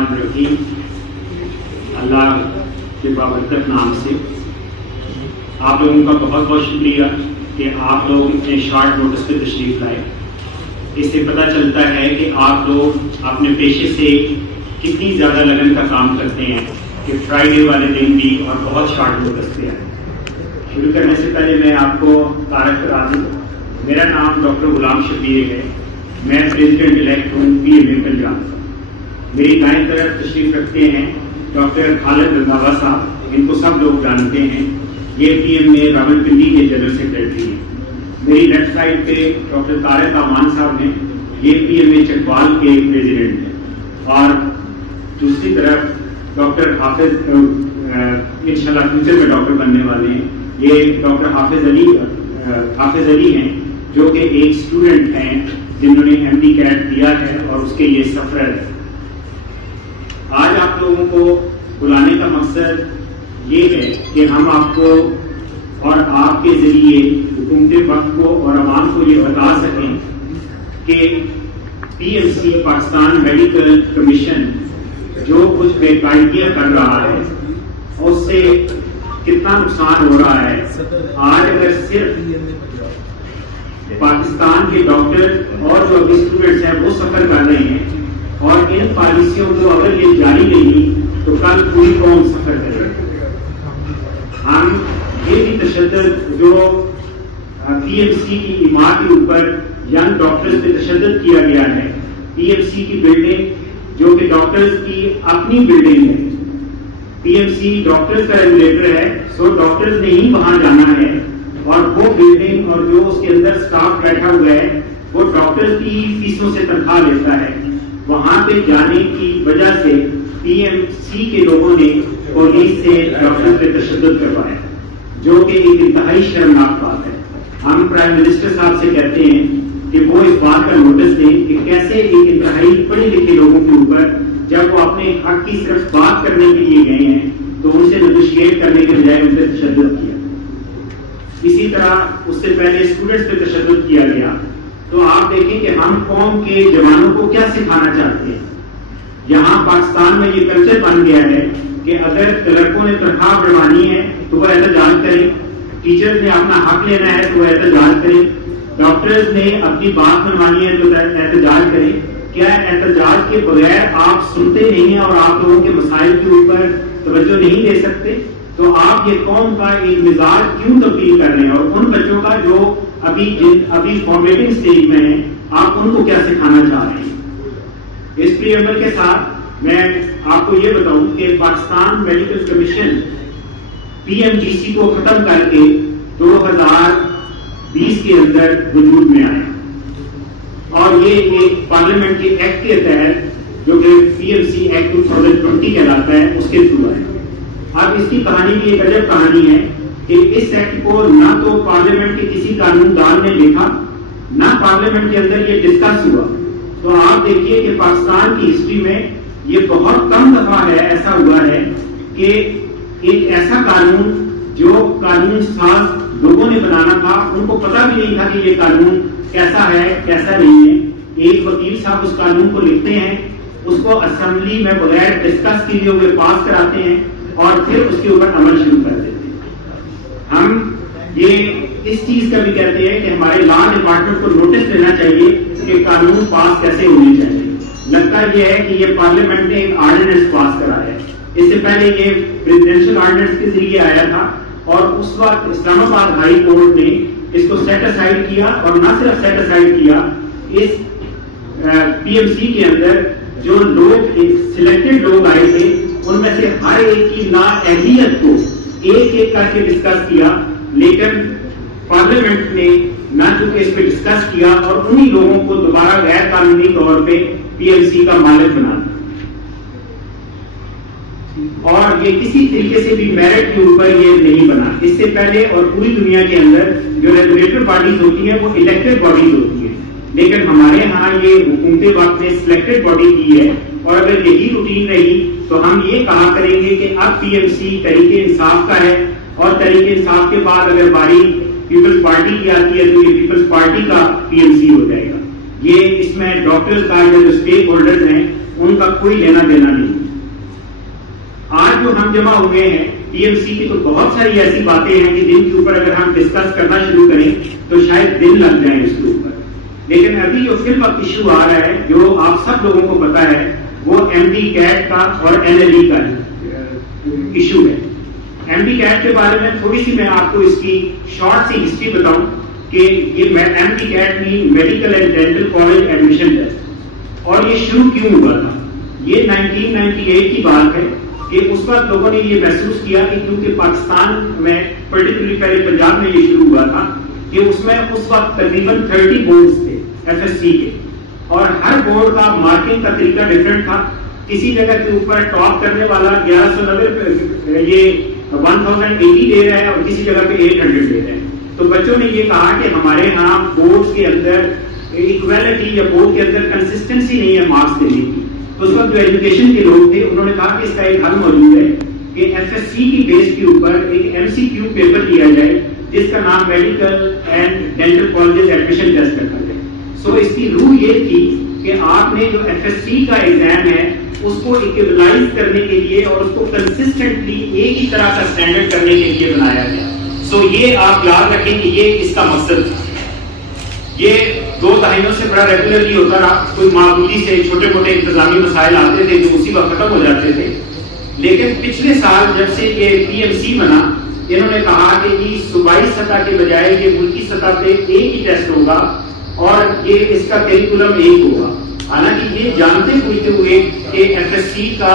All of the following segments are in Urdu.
الرحمن الرحیم. اللہ کے بابرکت نام سے آپ لوگوں کا بہت بہت شکریہ کہ آپ لوگ اتنے شارٹ نوٹس پہ تشریف لائے. اس سے پتہ چلتا ہے کہ آپ لوگ اپنے پیشے سے کتنی زیادہ لگن کا کام کرتے ہیں کہ فرائیڈے والے دن بھی اور بہت شارٹ نوٹس پہ آئے. شروع کرنے سے پہلے میں آپ کو تعارف کرا دوں. میرا نام ڈاکٹر غلام شبیر ہے. میں پریزیڈنٹ الیکٹ ہوں PMA پنجاب. میری دائیں طرف تشریف رکھتے ہیں ڈاکٹر خالد رنداوا صاحب. ان کو سب لوگ جانتے ہیں. یہ PMA راولپنڈی کے جنرل سیکرٹری ہیں. میری لیفٹ سائڈ پہ ڈاکٹر طارق امان صاحب ہیں. یہ PMA چکوال کے پریزیڈنٹ ہیں. اور دوسری طرف ڈاکٹر حافظ انشاءاللہ فیوچر میں ڈاکٹر بننے والے ہیں. یہ ڈاکٹر حافظ علی ہیں جو کہ ایک اسٹوڈنٹ ہیں جنہوں نے MD کیٹ دیا ہے اور اس کے یہ سفر ہے. آج آپ لوگوں کو بلانے کا مقصد یہ ہے کہ ہم آپ کو اور آپ کے ذریعے حکومت وقت کو اور عوام کو یہ بتا سکیں کہ PMC پاکستان میڈیکل کمیشن جو کچھ بے قاعدگیاں کر رہا ہے اس سے کتنا نقصان ہو رہا ہے. آج اگر صرف پاکستان کے ڈاکٹر اور جو ابھی اسٹوڈنٹس ہیں وہ سفر کر رہے ہیں اور ان پالیسیوں کو اگر یہ جاری نہیں تو کل پوری قوم سفر کرے. ہم یہ بھی تشدد جو PMC کی عمارت کے اوپر ینگ ڈاکٹرز پہ تشدد کیا گیا ہے. PMC کی بلڈنگ جو کہ ڈاکٹرز کی اپنی بلڈنگ ہے. PMC ڈاکٹرز کا ریگولیٹر ہے. سو ڈاکٹرز نے ہی وہاں جانا ہے اور وہ بلڈنگ اور جو اس کے اندر سٹاف بیٹھا ہوا ہے وہ ڈاکٹر کی فیسوں سے تنخواہ لیتا ہے. وہاں پہ جانے کی وجہ سے PMC کے لوگوں نے پولیس سے ڈاکٹر پہ تشدد کروایا جو کہ ایک انتہائی شرمناک بات ہے. ہم پرائم منسٹر صاحب سے کہتے ہیں کہ وہ اس بات کا نوٹس دیں کہ کیسے ایک انتہائی پڑھے لکھے لوگوں کے اوپر جب وہ اپنے حق کی صرف بات کرنے کے لیے گئے ہیں تو ان سے نیگوشیٹ کرنے کے بجائے ان پہ تشدد کیا. اسی طرح اس سے پہلے اسٹوڈنٹس پہ تشدد کیا گیا. تو آپ دیکھیں کہ ہم قوم کے جوانوں کو کیا سکھانا چاہتے ہیں. یہاں پاکستان میں یہ کلچر بن گیا ہے کہ اگر کلرکوں نے تنخواہ بڑھوانی ہے تو وہ احتجاج کریں, ٹیچرز نے اپنا حق لینا ہے تو وہ احتجاج کریں, ڈاکٹرز نے اپنی بات منوانی ہے تو احتجاج کریں. کیا احتجاج کے بغیر آپ سنتے نہیں ہیں اور آپ لوگوں کے مسائل کے اوپر توجہ نہیں دے سکتے؟ تو آپ یہ قوم کا ایک مزاج کیوں تبدیل کر رہے ہیں اور ان بچوں کا جو ابھی فارمیٹنگ سٹیج میں ہیں آپ ان کو کیا سکھانا چاہ رہے ہیں؟ اس پریمبل کے ساتھ میں آپ کو یہ بتاؤں کہ پاکستان میڈیکل کمیشن PMGC کو ختم کر کے 2020 کے اندر وجود میں آیا اور یہ ایک پارلیمنٹ کے ایکٹ کے تحت جو کہ PMC ایکٹ 2020 کہلاتا ہے اس کے تھرو ہے. اب اس کی کہانی بھی ایک عجب کہانی ہے کہ اس ایکٹ کو نہ تو پارلیمنٹ کے کسی قانون دان نے لکھا نہ پارلیمنٹ کے اندر یہ ڈسکس ہوا. تو آپ دیکھیے کہ پاکستان کی ہسٹری میں یہ بہت کم دفعہ ہے ایسا ہوا ہے کہ ایک ایسا قانون جو قانون ساز لوگوں نے بنانا تھا ان کو پتہ بھی نہیں تھا کہ یہ قانون کیسا ہے کیسا نہیں ہے. ایک وکیل صاحب اس قانون کو لکھتے ہیں, اس کو اسمبلی میں بغیر ڈسکس کیے ہوئے پاس کراتے ہیں اور پھر اس کے اوپر عمل شروع کر دیتے ہیں. ہم یہ اس چیز کا بھی کہتے ہیں کہ ہمارے لا ڈپارٹمنٹ کو نوٹس دینا چاہیے کہ قانون پاس کیسے ہونے چاہیے. لگتا یہ ہے کہ یہ پارلیمنٹ نے ایک آرڈیننس پاس کرایا ہے. اس سے پہلے یہ پریزیڈنشل آرڈیننس کے ذریعے آیا تھا اور اس وقت اسلام آباد ہائی کورٹ نے اس کو سیٹ اسائڈ کیا اور نہ صرف سیٹ اسائڈ کیا, اس PMC کے اندر جو لوگ سلیکٹڈ لوگ آئے تھے ان میں سے ہر ایک کی نااہلیت کو ایک ایک کر کے ڈسکس کیا, لیکن پارلیمنٹ نے نہ چونکہ اس پہ ڈسکس کیا اور انہی لوگوں کو دوبارہ غیر قانونی طور پہ PMC کا مالک بنا دیا. اور یہ کسی طریقے سے بھی میرٹ کے اوپر یہ نہیں بنا. اس سے پہلے اور پوری دنیا کے اندر جو ریگولیٹر باڈیز ہوتی ہیں وہ الیکٹڈ باڈیز ہوتی ہیں, لیکن ہمارے ہاں یہ حکومت وقت نے سلیکٹڈ باڈی کی ہے. اور اگر یہی روٹین رہی تو ہم یہ کہا کریں گے کہ اب PMC تحریک انصاف کا ہے اور تحریک انصاف کے بعد اگر باری پیپلز پارٹی کی آتی ہے تو یہ پیپلز پارٹی کا PMC ہو جائے گا. یہ اس میں ڈاکٹرز کا جو اسٹیک ہولڈرز ہیں ان کا کوئی لینا دینا نہیں. آج جو ہم جمع ہوئے ہیں پی ایم سی کی تو بہت ساری ایسی باتیں ہیں کہ جن کے اوپر اگر ہم ڈسکس کرنا شروع کریں تو شاید دن لگ جائیں اس کے اوپر. لیکن ابھی جو فی الوقت ایشو آ رہا ہے جو آپ سب لوگوں کو پتا ہے وہ ایم ڈی کیٹ کا اور این ایل ای کا ایشو ہے. ایم ڈی کیٹ کے بارے میں تھوڑی سی میں آپ کو اس کی شارٹ سی ہسٹری بتاؤں کہ یہ ایم ڈی کیٹ میں medical and dental college admission test, اور یہ شروع کیوں ہوا تھا. یہ 1998 کی بات ہے کہ اس وقت لوگوں نے یہ محسوس کیا کہ کیونکہ پاکستان میں پرٹیکولرلی پہلے پنجاب میں یہ شروع ہوا تھا کہ اس میں اس وقت تقریباً 30 بورڈز تھے ایف ایس سی کے، اور ہر بورڈ کا مارکنگ کا طریقہ ڈفرینٹ تھا. کسی جگہ کے اوپر ٹاپ کرنے والا 1190 یہ 1080 دے رہا ہے اور کسی جگہ پہ 800 دے رہے ہیں. تو بچوں نے یہ کہا کہ ہمارے ہاں بورڈز کے اندر ایکویلٹی یا بورڈ کے اندر کنسسٹنسی نہیں ہے مارکس دینے کی. تو اس وقت جو ایجوکیشن کے لوگ تھے انہوں نے کہا کہ اس کا ایک حل موجود ہے کہ ایف ایس سی کی بیس کے اوپر ایک ایم سی کیو پیپر دیا جائے جس کا نام medical and dental colleges admission test رکھا جائے. سو اس کی روح یہ تھی کہ آپ نے جو ایف ایس سی کا ایگزام ہے اس کو ایکویلائز کرنے کے لیے اور اس کو کنسسٹنٹلی ایک ہی طرح کا اسٹینڈرڈ کرنے کے لیے بنایا گیا. سو یہ آپ یاد رکھیں کہ یہ اس کا مقصد تھا. یہ 2 دہائیوں سے بڑا ریگولرلی ہوتا رہا. کوئی معمولی سے چھوٹے موٹے انتظامی مسائل آتے تھے جو اسی وقت ختم ہو جاتے تھے. لیکن پچھلے سال جب سے یہ پی ایم سی بنا انہوں نے کہا کہ یہ صوبائی سطح کے بجائے یہ ملکی سطح پہ ایک ہی ٹیسٹ ہوگا اور یہ اس کا کیریکولم ایک ہوگا. حالانکہ یہ جانتے ہوئے کہ ایف ایس سی کا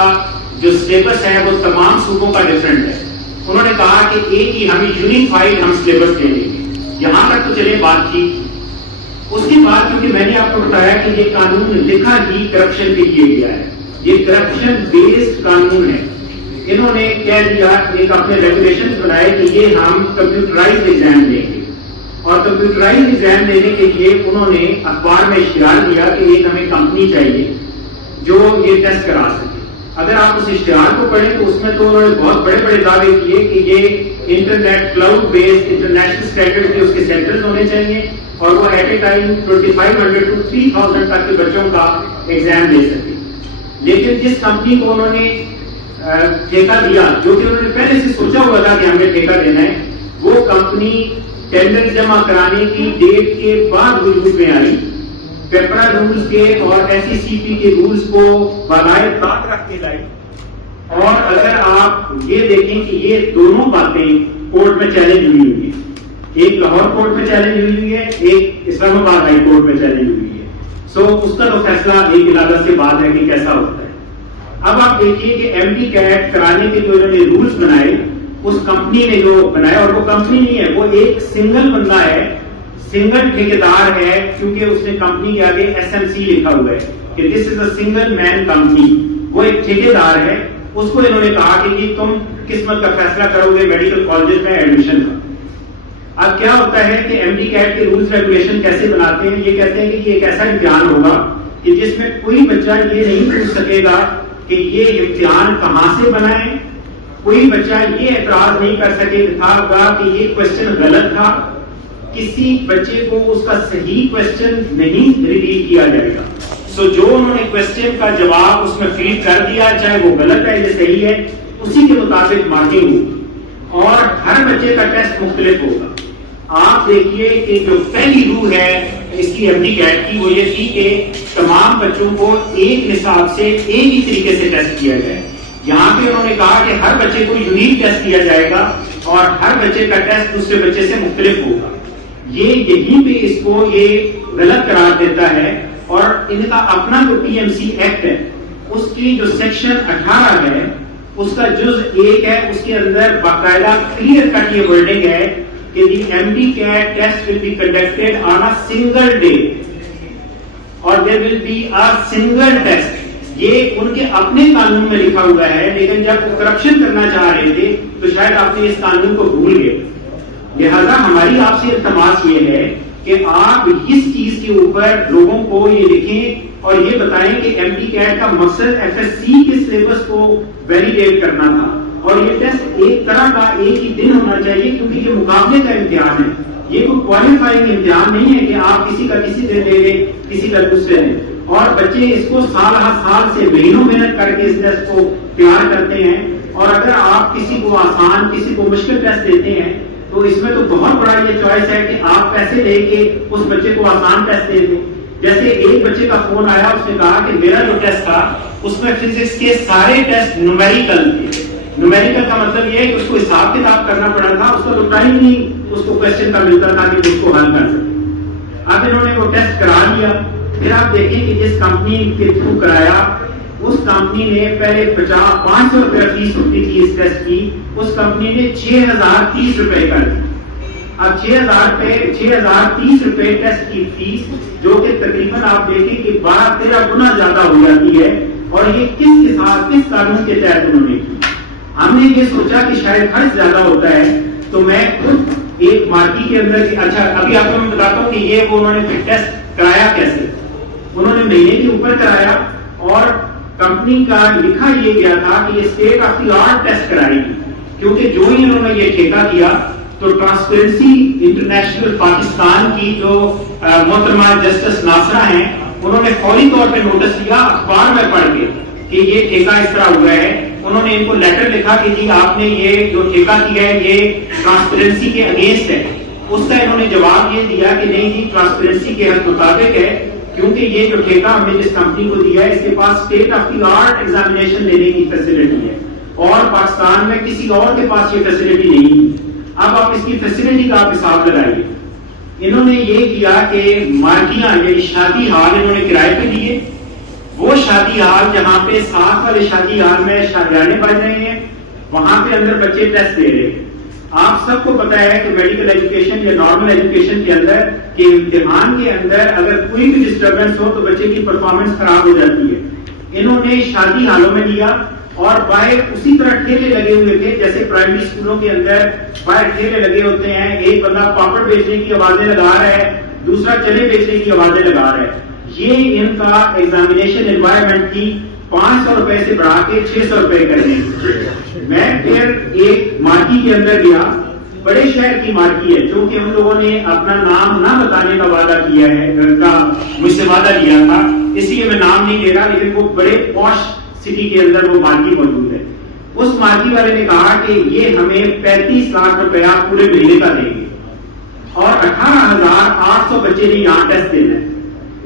جو سلیبس ہے وہ تمام صوبوں کا ڈفرینٹ ہے. انہوں نے کہا کہ ایک ہی ہمیں یونیفائڈ ہم سلیبس دیں گے. یہاں تک تو چلے بات ٹھیک. اس کے بعد کیونکہ میں نے آپ کو بتایا کہ یہ قانون لکھا ہی کرپشن پہ کیا گیا ہے، یہ کرپشن بیسڈ قانون ہے. انہوں نے کہہ دیا ایک اپنے ریگولیشن بنائے کہ یہ ہم کمپیوٹرائز ایگزام دیں گے، اور کمپیوٹرائز ایگزام دینے کے لیے انہوں نے اخبار میں اشتہار دیا کہ ایک ہمیں کمپنی چاہیے جو یہ ٹیسٹ کرا سکے. اگر آپ اس اشتہار کو پڑھیں تو اس میں تو انہوں نے بہت بڑے بڑے دعوے کیے کہ یہ internet cloud based international standard کے اس کے سینٹرز ہونے چاہیے اور وہ ایٹ اے ٹائم 2500 to 3000 تک کے بچوں کا ایگزام دے سکے. لیکن جس کمپنی کو انہوں نے ٹھیکہ دیا، جو کہ انہوں نے پہلے سے سوچا ہوا تھا کہ ہمیں ٹھیکہ دینا ہے، وہ کمپنی ٹینڈر جمع کرانے کی ڈیٹ کے بعد وجود میں آئی. پیپرا رولز کے اور ایس ای سی پی کے رولز کو بغیر بات رکھ کے لائی. اور اگر آپ یہ دیکھیں کہ یہ دونوں باتیں کورٹ میں چیلنج ہوئی ہوئی ہیں، ایک لاہور کورٹ میں چیلنج ہوئی ہوئی ہے، ایک اسلام آباد ہائی کورٹ میں چیلنج ہوئی ہے. سو اس کا تو فیصلہ ایک علاقہ سے بات ہے کہ کیسا ہوتا ہے. اب آپ دیکھیے کہ ایم ڈی کیٹ کرانے کے جو انہوں نے رولز بنائے اس کمپنی نے جو بنایا، اور وہ کمپنی نہیں ہے، وہ ایک سنگل بندہ ہے، سنگل ٹھیکیدار ہے، کیونکہ اس نے کمپنی کے آگے ایس ایم سی لکھا ہوا ہے کہ دس از اے سنگل مین کمپنی. وہ ایک ٹھیکیدار ہے. اس کو انہوں نے کہا کہ جی تم قسمت کا فیصلہ کرو گے میڈیکل کالجز میں ایڈمیشن کا. اب کیا ہوتا ہے کہ ایم ڈی کیٹ کے رولز ریگولیشن کیسے بناتے ہیں؟ یہ کہتے ہیں کہ یہ ایک ایسا امتحان ہوگا کہ جس میں کوئی بچہ یہ نہیں پوچھ سکے گا کہ یہ امتحان کہاں سے بنا ہے. کوئی بچہ یہ اعتراض نہیں کر سکے گا کہ یہ کوشچن غلط تھا. کسی بچے کو اس کا صحیح کوشچن نہیں ریویل کیا جائے گا. سو جو انہوں نے کوشچن کا جواب اس میں فیڈ کر دیا، چاہے وہ غلط ہے یا صحیح ہے، اسی کے مطابق مارکنگ ہوگی اور ہر بچے کا ٹیسٹ مختلف ہوگا. آپ دیکھیے کہ جو پہلی روح ہے اس کی ایم ڈی کیٹ کی وہ یہ تھی کہ تمام بچوں کو ایک نصاب سے ایک ہی طریقے سے ٹیسٹ کیا جائے. یہاں پہ انہوں نے کہا کہ ہر بچے کو یونیک ٹیسٹ کیا جائے گا اور ہر بچے کا ٹیسٹ دوسرے بچے سے مختلف ہوگا. یہیں پہ اس کو یہ غلط قرار دیتا ہے. اور ان کا اپنا جو پی ایم سی ایکٹ ہے اس کی جو سیکشن 18 ہے اس کا جز 1 ہے، اس کے اندر باقاعدہ کلیئر کٹ یہ ورڈنگ ہے کہ the M D CAT test will be conducted on a single day اور there will be a single test. یہ ان کے اپنے قانون میں لکھا ہوا ہے، لیکن جب وہ کرپشن کرنا چاہ رہے تھے تو شاید آپ نے اس قانون کو بھول گئے. لہذا ہماری آپ سے التماس یہ ہے کہ آپ اس چیز کے اوپر لوگوں کو یہ لکھیں اور یہ بتائیں کہ ایم ڈی کیٹ کا مقصد ایف ایس سی کے سلیبس کو ویلیڈیٹ کرنا تھا اور یہ ٹیسٹ ایک طرح کا ایک ہی دن ہونا چاہیے کیونکہ یہ مقابلے کا امتحان ہے. یہ کوئی کوالیفائنگ امتحان نہیں ہے کہ آپ کسی کا کسی دن لے لیں کسی کا دوسرے دن. اور بچے اس کو سال ہر سال سے مہینوں محنت کر کے اس ٹیسٹ کو تیار کرتے ہیں. اور اگر آپ کسی کو آسان کسی کو مشکل ٹیسٹ دیتے ہیں تو اس میں تو بہت بڑا یہ چوائس ہے کہ آپ پیسے لے کے اس بچے کو آسان ٹیسٹ دے دیں. جیسے ایک بچے کا فون آیا, اس نے کہا کہ میرا جو ٹیسٹ تھا اس میں فزکس کے سارے ٹیسٹ نومیریکل تھے. نومیریکل کا مطلب یہ ہے کہ اس کو حساب کتاب کرنا پڑا تھا, اس کا تو ٹائم نہیں اس کو کوشچن کا ملتا تھا کہ اس کو حل کر سکے. اب انہوں نے وہ ٹیسٹ کرا لیا. پھر آپ دیکھیں کہ جس کمپنی کے تھرو کرایا اس کمپنی نے پہلے 500 روپے فیس ہوتی تھی اس ٹیسٹ کی, اس کمپنی نے 6030 روپے کر دی. اب 6030 روپے ٹیسٹ کی فیس, جو کہ تقریباً آپ دیکھیں کہ 12-13 گنا زیادہ ہو جاتی ہے. اور یہ کس قانون کے تحت انہوں نے کی. ہم نے یہ سوچا کہ شاید خرچ زیادہ ہوتا ہے, تو میں خود ایک مارکی کے اندر, اچھا ابھی آپ کو میں بتاتا ہوں کہ یہ وہ انہوں نے ٹیسٹ کرایا کیسے. انہوں نے مہینے کے اوپر کرایا اور کمپنی کا لکھا یہ گیا تھا کہ یہ state of the art test کرائے گی, کیونکہ جو ہی انہوں نے یہ ٹھیکہ کیا تو ٹرانسپیرنسی انٹرنیشنل پاکستان کی جو محترمہ جسٹس ناصرہ ہیں, انہوں نے فوری طور پہ نوٹس لیا اخبار میں پڑھ کے کہ یہ ٹھیکہ اس طرح ہوا ہے. انہوں نے ان کو لیٹر لکھا کہ جی آپ نے یہ جو ٹھیکہ کیا ہے یہ ٹرانسپیرنسی کے اگینسٹ ہے. اس کا انہوں نے جواب یہ دیا کہ نہیں جی ٹرانسپیرنسی کے مطابق ہے, کیونکہ یہ جو ٹھیکہ ہم نے جس کمپنی کو دیا ہے اس کے پاس state of the art examination لینے کی فیسلٹی ہے اور پاکستان میں کسی اور کے پاس یہ فیسلٹی نہیں ہے. اب آپ اس کی فیسلٹی کا آپ حساب لگائیے. انہوں نے یہ کیا کہ مارکیاں یعنی شادی ہال انہوں نے کرائے پہ دیے. وہ شادی ہال جہاں پہ ساتھ والے شادی ہال میں شادیانے بج رہے ہیں, وہاں پہ اندر بچے ٹیسٹ دے رہے ہیں. آپ سب کو پتا ہے کہ میڈیکل ایجوکیشن یا نارمل ایجوکیشن کے اندر کہ امتحان کے اندر اگر کوئی بھی ڈسٹربنس ہو تو بچے کی پرفارمنس خراب ہو جاتی ہے. انہوں نے شادی ہالوں میں لیا اور باہر اسی طرح ٹھیلے لگے ہوئے تھے جیسے پرائمری اسکولوں کے اندر باہر ٹھیلے لگے ہوتے ہیں. ایک بندہ پاپڑ بیچنے کی آوازیں لگا رہا ہے, دوسرا چنے بیچنے کی آوازیں لگا رہا ہے. یہ ان کا ایگزامینیشن انوائرمنٹ کی 500 روپے سے بڑھا کے 600 روپے کرنے. میں پھر ایک مارکی کے اندر گیا, بڑے شہر کی مارکی ہے, جو کہ ہم لوگوں نے اپنا نام نہ بتانے کا وعدہ کیا ہے, مجھ سے وعدہ لیا تھا, اس لیے میں نام نہیں لے رہا, لیکن وہ بڑے پوش سٹی کے اندر وہ مارکی موجود ہے. اس مارکی والے نے کہا کہ یہ ہمیں 35 لاکھ روپیہ پورے مہینے کا دیں گے اور 18,800 بچے نے یہاں ٹیسٹ دینا ہے.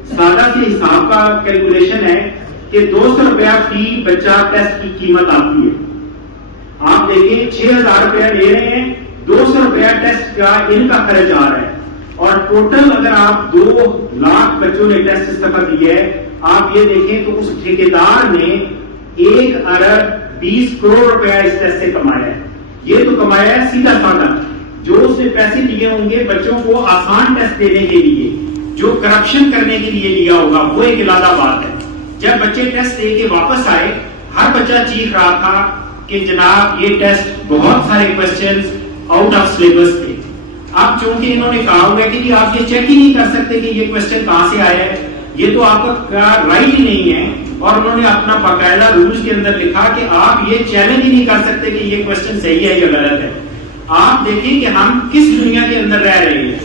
سادہ سے حساب کا کیلکولیشن ہے کہ 200 روپیہ فی بچہ ٹیسٹ کی قیمت آتی ہے. آپ دیکھیں 6,000 روپیہ لے رہے ہیں, 200 روپیہ ٹیسٹ کا ان کا خرچ آ رہا ہے, اور ٹوٹل اگر آپ 2 لاکھ بچوں نے ٹیسٹ اس دفعہ دیا ہے, آپ یہ دیکھیں تو اس ٹھیکیدار نے 1 ارب 20 کروڑ روپیہ اس ٹیسٹ سے کمایا ہے. یہ تو کمایا ہے سیدھا سادہ. جو اس نے پیسے لیے ہوں گے بچوں کو آسان ٹیسٹ دینے کے لیے, جو کرپشن کرنے کے لیے لیا ہوگا, وہ ایک علیحدہ بات ہے. جب بچے ٹیسٹ دے کے واپس آئے, ہر بچہ چیخ رہا تھا کہ جناب یہ ٹیسٹ بہت سارے کوسچنز آؤٹ آف سلیبس تھے. اب چونکہ انہوں نے کہا ہوا ہے کہ آپ یہ چیک ہی نہیں کر سکتے کہ یہ کوسچن کہاں سے آیا ہے, یہ تو آپ کا رائٹ ہی نہیں ہے. اور انہوں نے اپنا باقاعدہ رولز کے اندر لکھا کہ آپ یہ چیلنج ہی نہیں کر سکتے کہ یہ کوسچن صحیح ہے یا غلط ہے. آپ دیکھیں کہ ہم کس دنیا کے اندر رہ رہے ہیں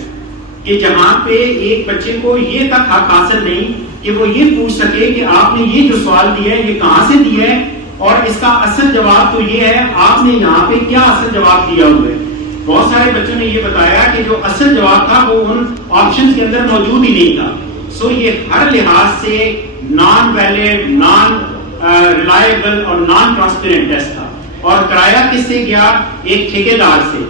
کہ جہاں پہ ایک بچے کو یہ تک حق حاصل نہیں کہ وہ یہ پوچھ سکے کہ آپ نے یہ جو سوال دیا ہے یہ کہاں سے دیا ہے, اور اس کا اصل جواب تو یہ ہے آپ نے یہاں پہ کیا اصل جواب دیا ہوا ہے. بہت سارے بچوں نے یہ بتایا کہ جو اصل جواب تھا وہ ان آپشنز کے اندر موجود ہی نہیں تھا. سو یہ ہر لحاظ سے نان ویلڈ, نان ریلائبل اور نان ٹرانسپیرنٹ ٹیسٹ تھا. اور کرایا کس سے گیا؟ ایک ٹھیکیدار سے.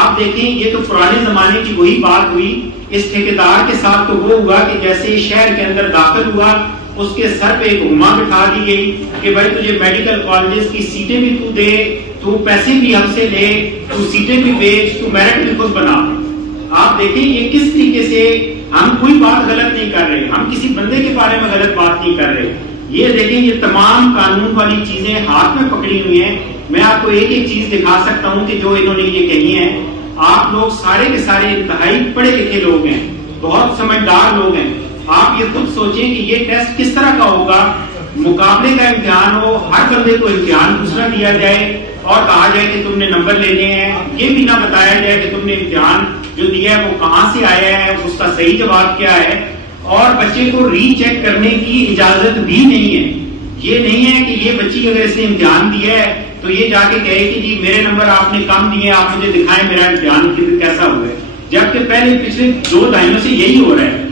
آپ دیکھیں یہ تو پرانے زمانے کی وہی بات ہوئی. اس ٹھیکیدار کے ساتھ تو وہ ہوا کہ جیسے شہر کے اندر داخل ہوا اس کے سر پہ ایک عمہ بٹھا دی گئی کہ بھائی تجھے میڈیکل کالجز کی سیٹیں بھی تو دے, تو پیسے بھی ہم سے لے, تو سیٹیں بھی بیچ, تو میرٹ بھی خود بنا. آپ دیکھیں یہ کس طریقے سے, ہم کوئی بات غلط نہیں کر رہے, ہم کسی بندے کے بارے میں غلط بات نہیں کر رہے. یہ دیکھیں یہ تمام قانون والی چیزیں ہاتھ میں پکڑی ہوئی ہیں. میں آپ کو ایک ایک چیز دکھا سکتا ہوں کہ جو انہوں نے یہ کہی ہیں. آپ لوگ سارے کے سارے انتہائی پڑھے لکھے لوگ ہیں, بہت سمجھدار لوگ ہیں. آپ یہ خود سوچیں کہ یہ ٹیسٹ کس طرح کا ہوگا. مقابلے کا امتحان ہو, ہر بندے کو امتحان دوسرا دیا جائے اور کہا جائے کہ تم نے نمبر لینے ہیں, یہ بھی نہ بتایا جائے کہ تم نے امتحان جو دیا ہے وہ کہاں سے آیا ہے, اس کا صحیح جواب کیا ہے. اور بچے کو ری چیک کرنے کی اجازت بھی نہیں ہے. یہ نہیں ہے کہ یہ بچی اگر اس نے امتحان دیا ہے تو یہ جا کے کہے کہ جی میرے نمبر آپ نے کم دیے, آپ مجھے دکھائیں میرا امتحان کیسا ہوا ہے. جبکہ پچھلے 2 دہائیوں سے یہی ہو رہا ہے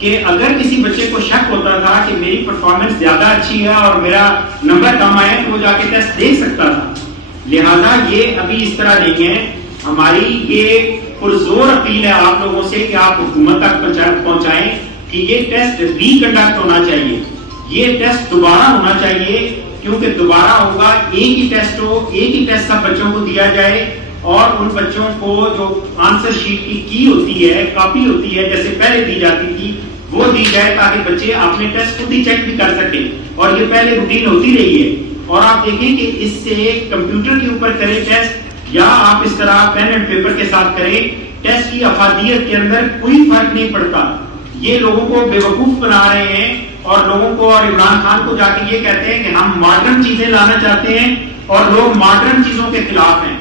کہ اگر کسی بچے کو شک ہوتا تھا کہ میری پرفارمنس زیادہ اچھی ہے اور میرا نمبر کم آیا تو وہ جا کے ٹیسٹ دیکھ سکتا تھا. لہذا یہ ابھی اس طرح نہیں ہے. ہماری یہ پرزور اپیل ہے آپ لوگوں سے کہ آپ حکومت تک پہنچائیں کہ یہ ٹیسٹ ری کنڈکٹ ہونا چاہیے, یہ ٹیسٹ دوبارہ ہونا چاہیے, کیونکہ دوبارہ ہوگا, ایک ہی ٹیسٹ ہو, ایک ہی ٹیسٹ سب بچوں کو دیا جائے اور ان بچوں کو جو آنسر شیٹ کی ہوتی ہے, کاپی ہوتی ہے جیسے پہلے دی جاتی تھی, وہ دی جائے تاکہ بچے اپنے ٹیسٹ خود ہی چیک بھی کر سکیں. اور یہ پہلے روٹین ہوتی رہی ہے. اور آپ دیکھیں کہ اس سے کمپیوٹر کے اوپر کریں ٹیسٹ یا آپ اس طرح پین اینڈ پیپر کے ساتھ کریں, ٹیسٹ کی افادیت کے اندر کوئی فرق نہیں پڑتا. یہ لوگوں کو بے وقوف بنا رہے ہیں اور لوگوں کو اور عمران خان کو جا کے یہ کہتے ہیں کہ ہم ماڈرن چیزیں لانا چاہتے ہیں اور لوگ ماڈرن چیزوں کے خلاف ہیں.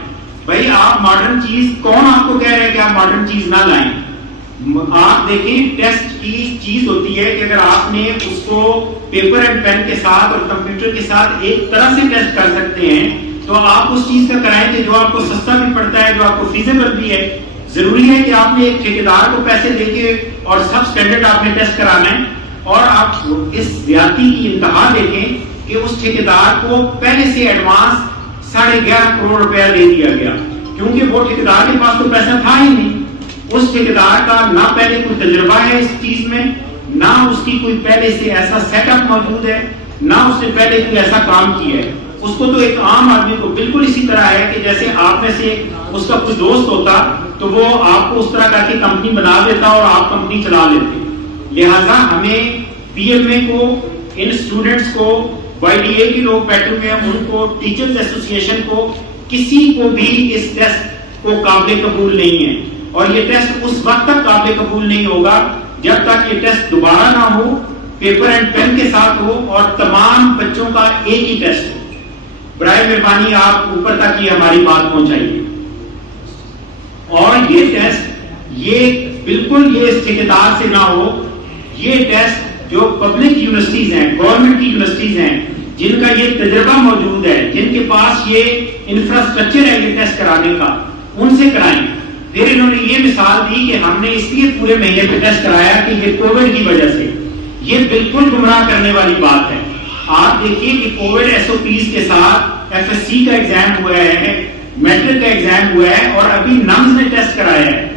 بھائی آپ ماڈرن چیز, کون آپ کو کہہ رہے ہیں کہ آپ ماڈرن چیز نہ لائیں؟ آپ دیکھیں ٹیسٹ کی چیز ہوتی ہے کہ اگر آپ نے اس کو پیپر اینڈ پین کے ساتھ اور کمپیوٹر کے ساتھ ایک طرح سے ٹیسٹ کر سکتے ہیں تو آپ اس چیز کا کرائیں کہ جو آپ کو سستا بھی پڑتا ہے, جو آپ کو فیزیبل بھی ہے. ضروری ہے کہ آپ نے ایک ٹھیکیدار کو پیسے دے کے اور سب سٹینڈرڈ آپ نے ٹیسٹ کرانا ہے. اور آپ اس زیادتی کی انتہا دیکھیں کہ اس ٹھیکیدار کو پہلے سے ایڈوانس 11.5 کروڑ روپیہ دے دیا گیا, کیونکہ وہ ٹھیکیدار کے پاس تو پیسہ تھا ہی نہیں. اس ٹھیکیدار کا نہ پہلے کوئی تجربہ ہے اس چیز میں, نہ اس کی کوئی پہلے سے ایسا سیٹ اپ موجود ہے, نہ اس نے پہلے کوئی ایسا کام کیا ہے. اس کو تو ایک عام آدمی کو بالکل اسی طرح ہے کہ جیسے آپ میں سے اس کا کوئی دوست ہوتا تو وہ آپ کو اس طرح کر کے کمپنی بنا دیتا اور آپ کمپنی چلا لیتے. لہذا ہمیں پی ایم اے کو, ان اسٹوڈنٹس کو, وائی ڈی اے کے لوگ بیٹھے ہوئے ہیں ان کو, ٹیچرز ایسوسیشن کو, کسی کو بھی اس ٹیسٹ کو قابل قبول نہیں ہے. اور یہ ٹیسٹ اس وقت تک قابل قبول نہیں ہوگا جب تک یہ ٹیسٹ دوبارہ نہ ہو, پیپر اینڈ پین کے ساتھ ہو اور تمام بچوں کا ایک ہی ٹیسٹ ہو. برائے مہربانی آپ اوپر تک یہ ہماری بات پہنچائیے. اور یہ ٹیسٹ یہ بالکل یہ اس ٹھیکیدار سے نہ ہو. یہ ٹیسٹ جو پبلک یونیورسٹیز ہیں, گورنمنٹ کی یونیورسٹیز ہیں, جن کا یہ تجربہ موجود ہے, جن کے پاس یہ انفراسٹرکچر ہے یہ ٹیسٹ کرانے کا, ان سے کرائیں. پھر انہوں نے یہ مثال دی کہ ہم نے اس لیے پورے مہینے پہ ٹیسٹ کرایا کہ یہ کووڈ کی وجہ سے. یہ بالکل گمراہ کرنے والی بات ہے. آپ دیکھیے کہ کووڈ ایس او پیز کے ساتھ ایف ایس سی کا ایگزام ہوا ہے, میٹرک کا ایگزام ہوا ہے اور ابھی نمز نے ٹیسٹ کرایا ہے.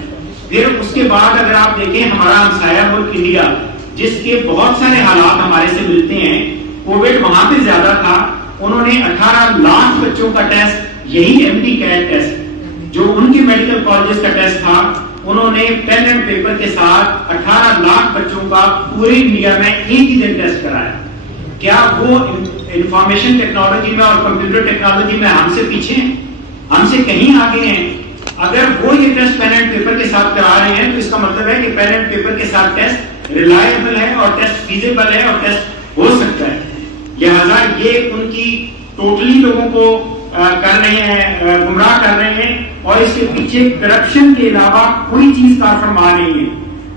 پھر اس کے بعد اگر آپ دیکھیں ہمارا ہمسایہ ملک انڈیا, جس کے بہت سارے حالات ہمارے سے ملتے ہیں, کووڈ وہاں پہ زیادہ تھا, انہوں نے 18 لاکھ بچوں کا ٹیسٹ, یہی ایم ڈی کیٹ ٹیسٹ جو ان کے میڈیکل کالجز کا ٹیسٹ تھا, انہوں نے پین اینڈ پیپر کے ساتھ 18 لاکھ بچوں کا پورے انڈیا میں ایک ہی دن ٹیسٹ کرایا. کیا وہ انفارمیشن ٹیکنالوجی میں اور کمپیوٹر ٹیکنالوجی میں ہم سے پیچھے ہیں؟ ہم سے کہیں آگے ہیں. اگر وہ یہ ٹیسٹ پین اینڈ پیپر کے ساتھ کرا رہے ہیں تو اس کا مطلب ہے کہ پین اینڈ پیپر کے ساتھ ٹیسٹ ریلائبل ہے اور ٹیسٹ فیزیبل ہے اور ٹیسٹ ہو سکتا ہے. لہذا یہ ان کی ٹوٹلی لوگوں کو کر رہے ہیں, گمراہ کر رہے ہیں, اور اس کے پیچھے کرپشن کے علاوہ کوئی چیز کار فرما نہیں ہے.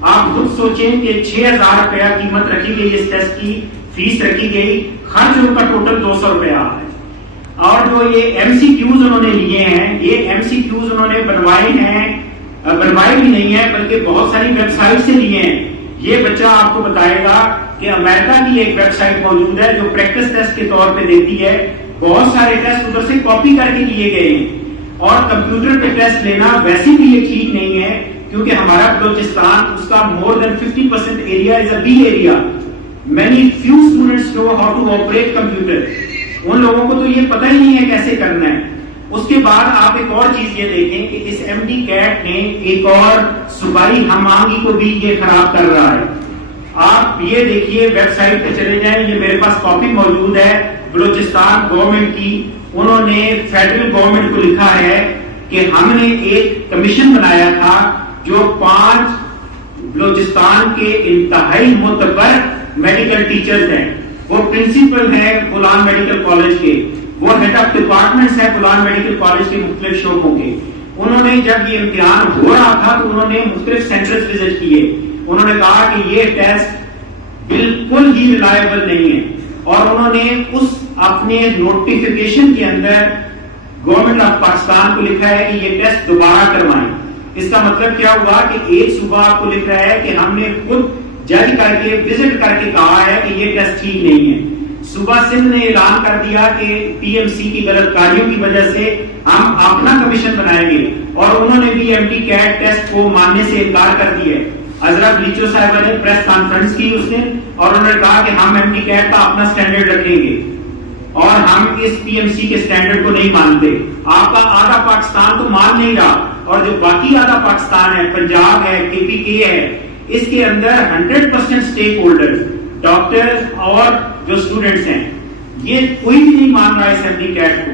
آپ خود سوچیں کہ 6,000 روپیہ قیمت رکھی گئی, اس ٹیسٹ کی فیس رکھی گئی, خرچ ان کا ٹوٹل 200 روپیہ ہے. اور جو یہ ایم سی کیوز انہوں نے لیے ہیں, یہ ایم سی کیوز انہوں نے بنوائے ہیں, بنوائے بھی نہیں ہے بلکہ بہت ساری ویب سائٹ سے لیے ہیں. یہ بچہ آپ کو بتائے گا کہ امریکہ کی ایک ویب سائٹ موجود ہے جو پریکٹس ٹیسٹ کے طور پہ دیتی ہے. بہت سارے ٹیسٹ ادھر سے کاپی کر کے لیے گئے ہیں. اور کمپیوٹر پہ ٹیسٹ لینا ویسے بھی یہ ٹھیک نہیں ہے, کیونکہ ہمارا بلوچستان, اس کا more than 50% area is a B area. Many few students know how to operate computer. ان لوگوں کو تو یہ پتہ ہی نہیں ہے کیسے کرنا ہے. اس کے بعد آپ ایک اور چیز یہ دیکھیں کہ اس ایم ڈی کیٹ نے ایک اور صوبائی ہم آہنگی کو بھی یہ خراب کر رہا ہے. آپ یہ دیکھیے, ویب سائٹ پہ چلے جائیں, یہ میرے پاس کاپی موجود ہے بلوچستان گورنمنٹ کی. انہوں نے فیڈرل گورنمنٹ کو لکھا ہے کہ ہم نے ایک کمیشن بنایا تھا جو 5 بلوچستان کے انتہائی معتبر میڈیکل ٹیچرز ہیں. وہ پرنسپل ہیں بولان میڈیکل کالج کے, وہ ہیڈ آف ڈپارٹمنٹس ہیں بولان میڈیکل کالج کے مختلف شعبوں کے. انہوں نے جب یہ امتحان ہو رہا تھا تو انہوں نے مختلف سینٹرز وزٹ کیے. انہوں نے کہا کہ یہ ٹیسٹ بالکل ہی ریلائبل نہیں ہے. اور انہوں نے اس اپنے نوٹیفیکیشن کے اندر گورنمنٹ آف پاکستان کو لکھا ہے کہ یہ ٹیسٹ دوبارہ کروائیں. اس کا مطلب کیا ہوا کہ ایک صوبہ آپ کو لکھ رہا ہے کہ ہم نے خود جج کر کے وزٹ کر کے کہا ہے کہ یہ ٹیسٹ ٹھیک نہیں ہے. صوبہ سندھ نے اعلان کر دیا کہ پی ایم سی کی غلط کاریوں کی وجہ سے ہم اپنا کمیشن بنائیں گے, اور انہوں نے بھی ایم ٹی کیٹ ٹیسٹ کو ماننے سے انکار کر دیا ہے. عذرا بلیچو صاحبہ نے پریس کانفرنس کی اس نے, اور انہوں نے کہا کہ ہم ایم ٹی کیٹ کا اپنا سٹینڈرڈ رکھیں گے اور ہم اس پی ایم سی کے سٹینڈرڈ کو نہیں مانتے. آپ کا آدھا پاکستان تو مان نہیں رہا, اور جو باقی آدھا پاکستان ہے, پنجاب ہے, کے پی کے ہے, اس کے اندر 100% اسٹیک ہولڈرز, ڈاکٹرز اور جو اسٹوڈنٹس ہیں, یہ کوئی بھی نہیں مان رہا ہے اسمبلی کیٹ کو.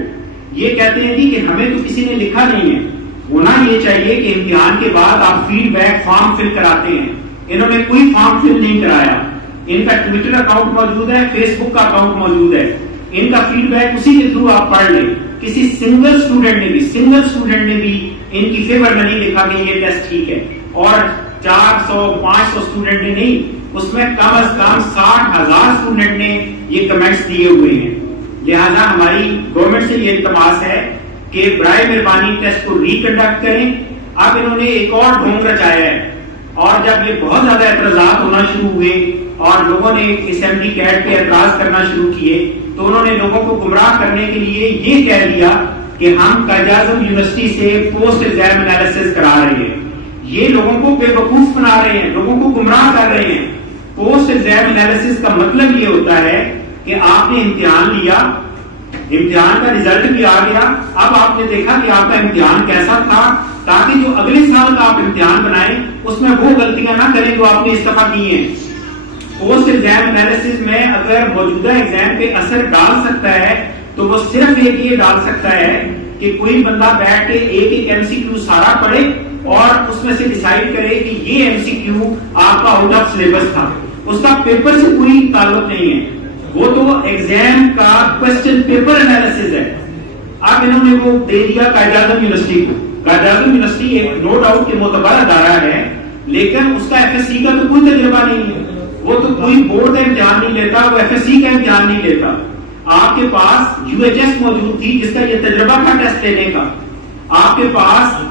یہ کہتے ہیں کہ ہمیں تو کسی نے لکھا نہیں ہے. ہونا یہ چاہیے کہ امتحان کے بعد آپ فیڈ بیک فارم فل کراتے ہیں. انہوں نے کوئی فارم فل نہیں کرایا. ان کا ٹویٹر اکاؤنٹ موجود ہے, فیس بک کا اکاؤنٹ موجود ہے, ان کا فیڈ بیک اسی کے تھرو آپ پڑھ لیں. کسی سنگل اسٹوڈنٹ نے بھی ان کی فیور میں نہیں لکھا کہ یہ ٹیسٹ ٹھیک ہے. اور 400-500 اسٹوڈنٹ نے نہیں, اس میں کم از کم 60,000 اسٹوڈنٹ نے یہ کمنٹس دیے ہوئے ہیں. لہذا ہماری گورنمنٹ سے یہ التماس ہے کہ برائے مہربانی ٹیسٹ کو ریکنڈکٹ کریں. اب انہوں نے ایک اور ڈھونگ رچایا ہے, اور جب یہ بہت زیادہ اعتراضات ہونا شروع ہوئے اور لوگوں نے اسمبلی کیٹ پہ اعتراض کرنا شروع کیے, تو انہوں نے لوگوں کو گمراہ کرنے کے لیے یہ کہہ دیا کہ ہم قائد اعظم یونیورسٹی سے پوسٹ ایگزام انالیسس کرا رہے ہیں. یہ لوگوں کو بے وقوف بنا رہے ہیں, لوگوں کو گمراہ کر رہے ہیں. پوسٹ ایگزام انالیسس کا مطلب یہ ہوتا ہے کہ آپ نے امتحان لیا, امتحان کا رزلٹ بھی آ گیا, اب آپ نے دیکھا کہ آپ کا امتحان کیسا تھا, تاکہ جو اگلے سال کا آپ امتحان بنائیں اس میں وہ غلطیاں نہ کریں جو آپ نے اس دفعہ کی ہیں. پوسٹ ایگزام انالیسس میں اگر موجودہ ایگزام پہ اثر ڈال سکتا ہے تو وہ صرف ایک یہ ڈال سکتا ہے کہ کوئی بندہ بیٹھ کے ایک ایم سی کیو سارا پڑھے اور اس میں سے ڈیسائیڈ کرے کہ یہ ایم سی کیو آپ کا آؤٹ آف سلیبس تھا. اس کا پیپر سے کوئی تعلق نہیں ہے, وہ تو ایگزام کا کوسچن پیپر انالیسس ہے. اب انہوں نے وہ دے دیا قائد اعظم یونیورسٹی کو. قائد اعظم یونیورسٹی ایک نو ڈاؤٹ کے معتبر ادارہ ہے, لیکن اس کا ایف ایس سی کا تو کوئی تجربہ نہیں ہے. وہ تو کوئی بورڈ کا امتحان نہیں لیتا, وہ ایف ایس سی کا امتحان نہیں لیتا. آپ کے پاس یو ایچ ایس موجود تھی جس کا یہ تجربہ تھا ٹیسٹ لینے کا. آپ کے پاس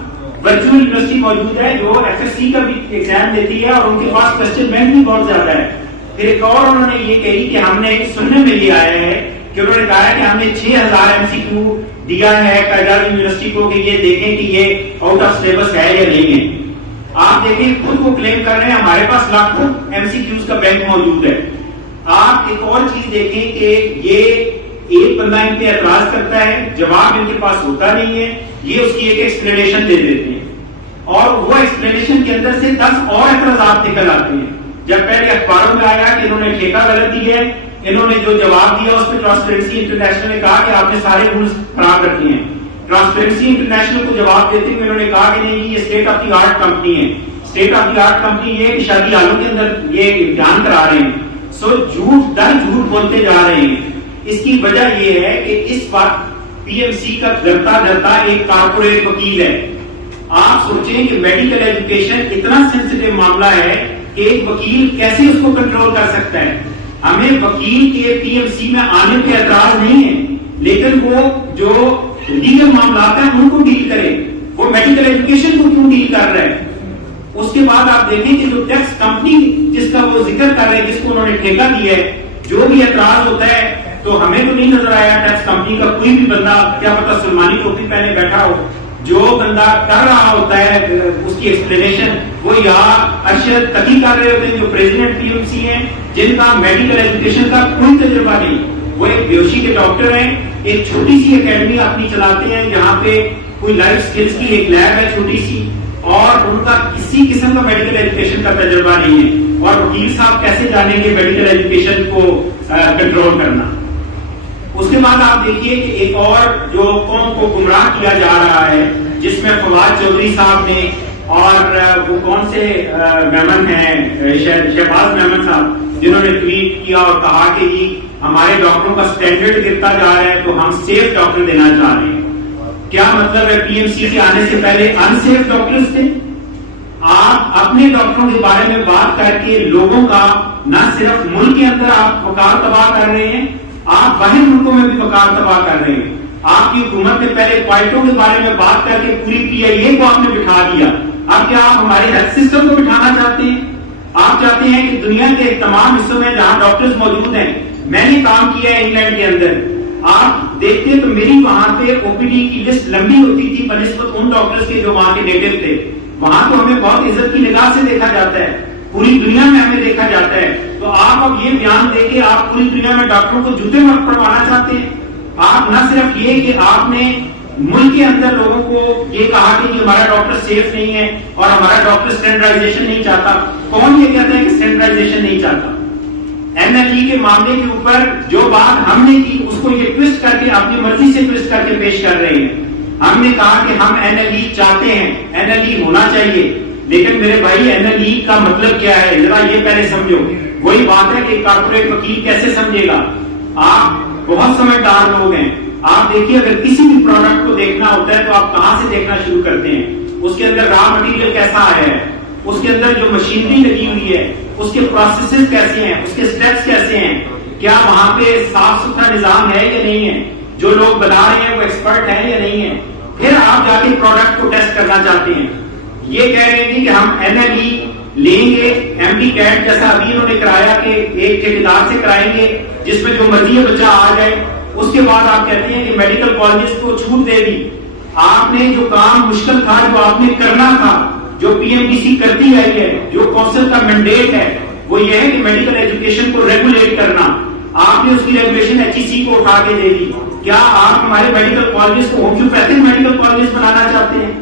ورچوئل یونیورسٹی موجود ہے جو ایف ایس سی کا بھی ایگزام دیتی ہے, اور ان کے پاس کوسچن بینک بھی بہت زیادہ ہے. پھر ایک اور انہوں نے یہ کہی کہ ہم نے سننے میں یہ آیا ہے کہ انہوں نے کہا ہے کہ ہم نے 6,000 ایم سی کیو دیا ہے قائد اعظم یونیورسٹی کو کہ یہ دیکھیں کہ یہ آؤٹ آف سلیبس ہے یا نہیں ہے. آپ دیکھیں خود وہ کلیم کر رہے ہیں ہمارے پاس لاکھوں ایم سی کیوز کا بینک موجود ہے. آپ ایک اور چیز دیکھیں کہ یہ ایک بندہ ان پہ اعتراض کرتا ہے, جواب ان کے پاس ہوتا نہیں ہے, یہ اس کی ایک ایکسپلینیشن دے دیتے ہیں, اور وہ ایکسپلینیشن کے اندر سے 10 اور اعتراضات نکل آتے ہیں. جب پہلے اخباروں میں آیا کہ انہوں نے ٹھیکہ غلط دی ہے, انہوں نے جو جواب دیا اس پہ ٹرانسپیرنسی انٹرنیشنل نے کہا کہ آپ نے سارے رولز خراب رکھے ہیں. ٹرانسپیرنسی انٹرنیشنل کو جواب دیتے ہوئے انہوں نے کہا کہ نہیں, یہ state of the art company ہے. State of the art company یہ کہ شادی حالوں کے اندر یہ امتحان کرا رہے ہیں. سو جھوٹ در جھوٹ بولتے جا رہے ہیں. اس کی وجہ یہ ہے کہ اس وقت پی ایم سی کا ڈرتا ایک کارپوریٹ وکیل ہے. آپ سوچیں کہ میڈیکل ایجوکیشن اتنا سینسیٹیو معاملہ ہے کہ ایک وکیل کیسے اس کو کنٹرول کر سکتا ہے. ہمیں وکیل کے پی ایم سی میں آنے پہ اعتراض نہیں ہے, لیکن وہ جو لیگل معاملات ہیں ان کو ڈیل کرے. وہ میڈیکل ایجوکیشن کو کیوں ڈیل کر رہا ہے؟ اس کے بعد آپ دیکھیں کہ جو ٹیکس کمپنی جس کا وہ ذکر کر رہے ہیں, جس کو انہوں نے ٹھیکہ دیا ہے, جو بھی اعتراض ہوتا ہے تو ہمیں تو نہیں نظر آیا ٹیکس کمپنی کا کوئی بھی بندہ, کیا پتا سلمانی ٹوپی پہنے بیٹھا ہو, جو بندہ کر رہا ہوتا ہے اس کی ایکسپلینیشن وہ یا ارشد تقی کر رہے ہوتے ہیں جو پریزیڈنٹ پی ایم سی ہیں, جن کا میڈیکل ایجوکیشن کا کوئی تجربہ نہیں. وہ ایک بیوشی کے ڈاکٹر ہیں, ایک چھوٹی سی اکیڈمی اپنی چلاتے ہیں جہاں پہ کوئی لائف سکلز کی ایک لیب ہے چھوٹی سی, اور ان کا کسی قسم کا میڈیکل ایجوکیشن کا تجربہ نہیں ہے. اور وکیل صاحب کیسے جانیں گے میڈیکل ایجوکیشن کو کنٹرول کرنا. اس کے بعد آپ دیکھیے کہ ایک اور جو قوم کو گمراہ کیا جا رہا ہے, جس میں فواد چودھری صاحب نے اور وہ کون سے میمن ہیں شہباز میمن صاحب, جنہوں نے ٹویٹ کیا اور کہا کہ ہمارے ڈاکٹروں کا سٹینڈرڈ گرتا جا رہا ہے تو ہم سیف ڈاکٹر دینا چاہ رہے ہیں. کیا مطلب ہے؟ پی ایم سی کے آنے سے پہلے ان سیف ڈاکٹرز تھے. آپ اپنے ڈاکٹروں کے بارے میں بات کر کے لوگوں کا نہ صرف ملک کے اندر آپ وقار تباہ کر رہے ہیں، آپ باہر ملکوں میں بھی وقار تباہ کر رہے ہیں. آپ کی حکومت نے پہلے کوائٹوں کے بارے میں بات کر کے پوری PIA کو آپ نے بٹھا دیا. اب کیا آپ ہمارے ہیلتھ سسٹم کو بٹھانا چاہتے ہیں؟ آپ چاہتے ہیں کہ دنیا کے تمام حصوں میں جہاں ڈاکٹرز موجود ہیں، میں نے کام کیا ہے انگلینڈ کے اندر، آپ دیکھتے تو میری وہاں پہ OPD کی لسٹ لمبی ہوتی تھی بنسبت ان ڈاکٹرز کے جو وہاں کے نیٹو تھے. وہاں تو ہمیں بہت عزت کی نگاہ سے دیکھا جاتا ہے، پوری دنیا میں ہمیں دیکھا جاتا ہے. تو آپ اب یہ بیان دے کے آپ پوری دنیا میں ڈاکٹروں کو جوتے میں پڑوانا چاہتے ہیں. آپ نہ صرف یہ کہ آپ نے ملک کے اندر لوگوں کو یہ کہا کہ ہمارا ڈاکٹر سیف نہیں ہے اور ہمارا ڈاکٹر اسٹینڈرڈائزیشن نہیں چاہتا. کون یہ کہتا ہے کہ اسٹینڈرڈائزیشن نہیں چاہتا؟ MLE کے معاملے کے اوپر جو بات ہم نے کی اس کو یہ ٹویسٹ کر کے اپنی مرضی سے ٹویسٹ کر کے پیش کر رہے ہیں. ہم نے کہا کہ ہم NLE چاہتے ہیں، NLE ہونا چاہیے، لیکن میرے بھائی NLE کا مطلب کیا ہے ذرا یہ پہلے سمجھو. وہی بات ہے کہ کارپوریٹ وکیل کیسے سمجھے گا؟ آپ بہت سمجھدار لوگ ہیں. آپ دیکھیے اگر کسی بھی پروڈکٹ کو دیکھنا ہوتا ہے تو آپ کہاں سے دیکھنا شروع کرتے ہیں؟ اس کے اندر را مٹیریل کیسا آیا ہے، اس کے اندر جو مشینری لگی ہوئی ہے اس کے پروسیسز کیسے ہیں، اس کے سٹیپس کیسے ہیں، کیا وہاں پہ صاف ستھرا نظام ہے یا نہیں ہے، جو لوگ بنا رہے ہیں وہ ایکسپرٹ ہیں یا نہیں ہے. پھر آپ جا کے پروڈکٹ کو ٹیسٹ کرنا چاہتے ہیں. یہ کہہ رہے ہیں کہ ہم NLE لیں گے، MD CAT جیسا ابھی انہوں نے کرایا کہ ایک ٹھیکیدار سے کرائیں گے جس میں جو مرضی بچہ آ جائے. اس کے بعد آپ کہتے ہیں کہ میڈیکل کالجز کو چھوٹ دے دی. آپ نے جو کام مشکل تھا، جو آپ نے کرنا تھا، جو PMDC کرتی آئی ہے، جو کونسل کا مینڈیٹ ہے، وہ یہ ہے کہ میڈیکل ایجوکیشن کو ریگولیٹ کرنا. آپ نے اس کی ریگولیشن HEC کو اٹھا کے دے دی. کیا آپ ہمارے میڈیکل کالجز کو ہومیوپیتھک میڈیکل کالجز بنانا چاہتے ہیں؟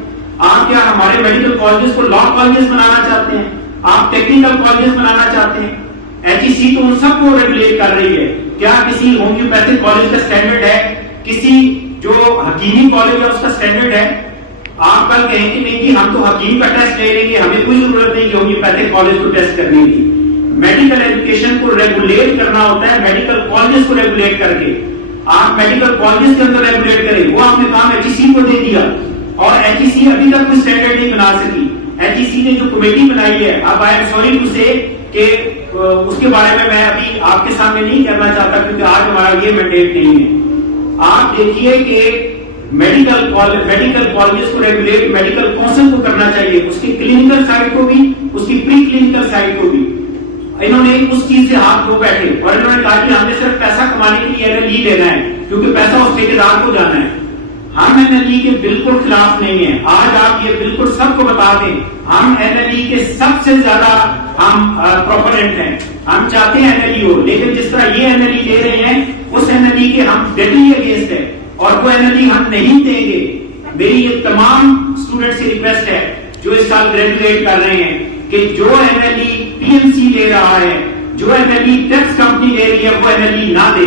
آپ کیا ہمارے میڈیکل کالجز کو لا کالجز بنانا چاہتے ہیں؟ آپ ٹیکنیکل کالجز بنانا چاہتے ہیں؟ HEC تو ان سب کو ریگولیٹ کر رہی ہے. کیا کسی ہومیوپیتھک کالج کا سٹینڈرڈ ہے؟ کسی جو حکیمی کالج ہے اس کا سٹینڈرڈ ہے؟ آپ کل کہیں کہ نہیں جی ہم تو حکیم کا ٹیسٹ لے لیں گے، ہمیں کوئی ضرورت نہیں کہ ہومیوپیتھک کالج کو ٹیسٹ کرنے کی. میڈیکل ایجوکیشن کو ریگولیٹ کرنا ہوتا ہے میڈیکل کالجز کو ریگولیٹ کر کے. آپ میڈیکل کالجز کے اندر ریگولیٹ کریں، وہ آپ نے کام HEC کو دے دیا اور HEC ابھی تک کوئی سٹینڈرڈ نہیں بنا سکی. HEC نے جو کمیٹی بنائی ہے، اب آئی ایم سوری ٹو سے کہ اس کے بارے میں ابھی آپ کے سامنے نہیں کرنا چاہتا کیونکہ آج ہمارا یہ مینڈیٹ نہیں ہے. آپ دیکھیے کہ میڈیکل کالجز کو ریگولیٹ میڈیکل کونسل کو کرنا چاہیے، اس کی کلینکل سائڈ کو بھی، اس کی پری کلینکل سائڈ کو بھی. انہوں نے اس چیز سے ہاتھ دھو بیٹھے اور انہوں نے کہا کہ ہم نے صرف پیسہ کمانے کے لیے NLE لینا ہے کیونکہ پیسہ اس ٹھیکیدار کو جانا ہے. ہم NLE کے بالکل خلاف نہیں ہیں. آج آپ یہ بالکل سب کو بتا دیں، ہم NLE کے سب سے زیادہ ہم پروپوننٹ ہیں. ہم چاہتے ہیں NLE ہو، لیکن جس طرح یہ NLE دے رہے ہیں اس NLE کے ہم ڈیڈلی اگینسٹ ہیں اور وہ NLE ہم نہیں دیں گے. میری یہ تمام اسٹوڈنٹ سے ریکویسٹ ہے جو اس سال گریجویٹ کر رہے ہیں کہ جو NLE PMC لے رہا ہے، جو NLE ٹیکس کمپنی لے رہی ہے، وہ NLE نہ دے.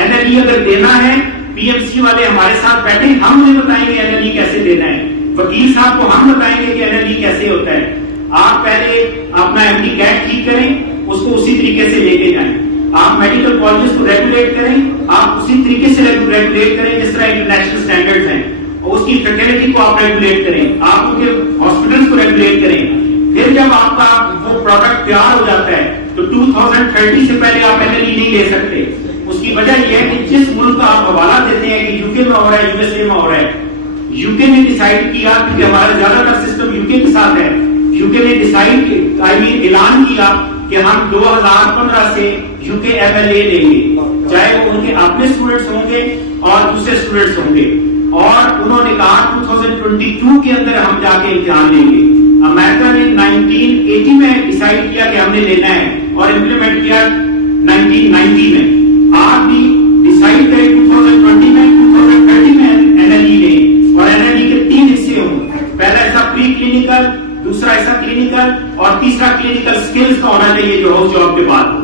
NLE اگر دینا ہے PMC والے ہمارے ساتھ بیٹھے، ہم انہیں بتائیں گے NLE کیسے دینا ہے. وکیل صاحب کو ہم بتائیں گے کہ NLE کیسے ہوتا ہے. آپ پہلے اپنا MD CAT ٹھیک کریں، اس کو اسی طریقے سے لے کے جائیں. آپ میڈیکل کالجز کو ریگولیٹ کریں، آپ اسی طریقے سے ریگولیٹ کریں جس طرح انٹرنیشنل سٹینڈرڈز ہیں، اور اس کی فیکلٹی کو آپ ریگولیٹ کریں، آپ ان کے ہاسپٹلس کو ریگولیٹ کریں. پھر جب آپ کا وہ پروڈکٹ تیار ہو جاتا ہے تو 2030 سے پہلے آپ NLE نہیں لے سکتے. اس کی وجہ یہ ہے کہ جس ملک کا آپ حوالہ دیتے ہیں کہ UK میں ہو رہا ہے، USA میں ہو رہا ہے. UK نے ڈیسائیڈ کیا کہ ہمارا زیادہ تر سسٹم UK کے ساتھ ہے. UK نے ڈیسائیڈ اعلان کیا کہ ہم 2015 سے UK MLA لیں گے، چاہے وہ ان کے اپنے اسٹوڈنٹس ہوں گے اور دوسرے اسٹوڈنٹس ہوں گے. اور انہوں نے کہا 2022 کے اندر ہم جا کے امتحان لیں گے. امریکہ نے 1980 میں ڈیسائیڈ کیا کہ ہم نے لینا ہے اور امپلیمنٹ کیا 1990 میں. آپ بھی ڈیسائیڈ کریں 2020 میں 2030 میں NLE لیں اور NLE کے 3 حصے ہوں. پہلا حصہ پری کلینکل، دوسرا حصہ کلینکل اور تیسرا کلینکل سکلز کا ہونا چاہیے جو ہاؤس جاب کے بعد.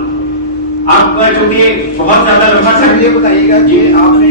آپ کا چونکہ بہت زیادہ لمبا یہ بتائیے گا کہ آپ نے